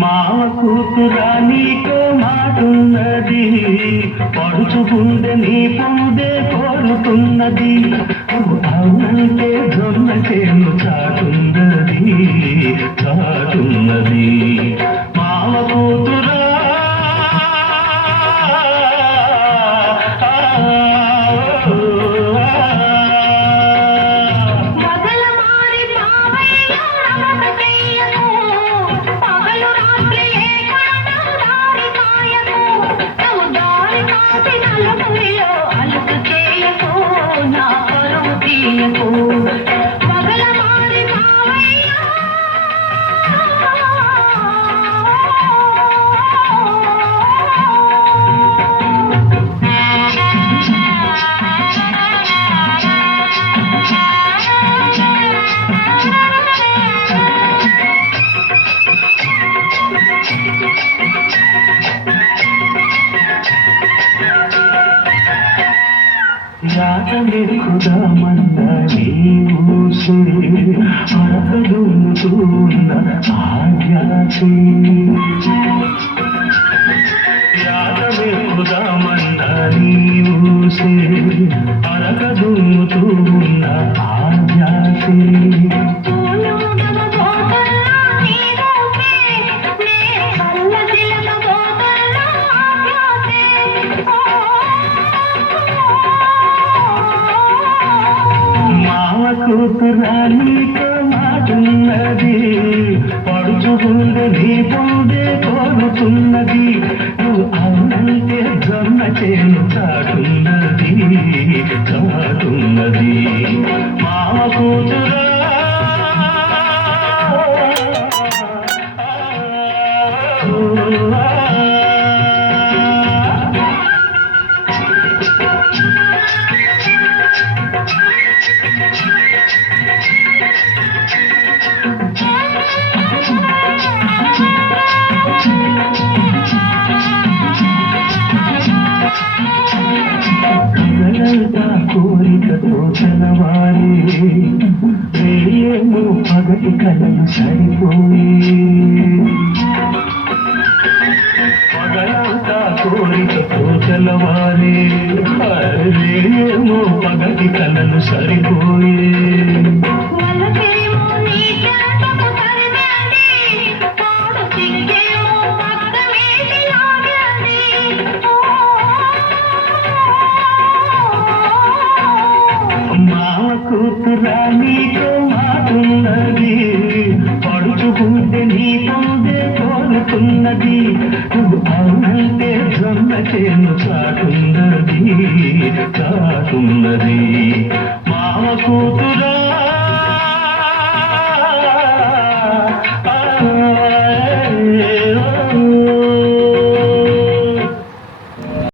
మావ కూతురా నీకో మాటున్నది, పడుచుకుంటే నీ పొందే కోరుతున్నది. అవునంటే జొన్న చేను చాటున్నది చాటున్నది. మావ కూతురా యాదమెక్కుదామన్న నీవూసే అరకదున్నుతున్న ఆజ్ఞాసే. యాదమెక్కుదామన్న నీవూసే అరకదున్నుతున్న ఆజ్ఞాసే. కూతురా నీకో మాటున్నది, పడుచుకుంటే నీ పొందే కోరుతున్నది. నువ్వు అవునంటే జొన్న చేను చాటున్నది చాటున్నది. మావ కూతురా కోరికతో తెలవారి రేయేమో పగటి కలలు సరిపోయి. పగలంతా కోరికతో తెలవారి రేయేమో పగటి కలలు సరిపోయి. కూతురా నీకో మాటున్నది, పడుచుకుంటే నీ పొందే కోరుతున్నది. నువ్వు అవునంటే జొన్న చేను చాటున్నది చాటున్నది. మావ కూతురా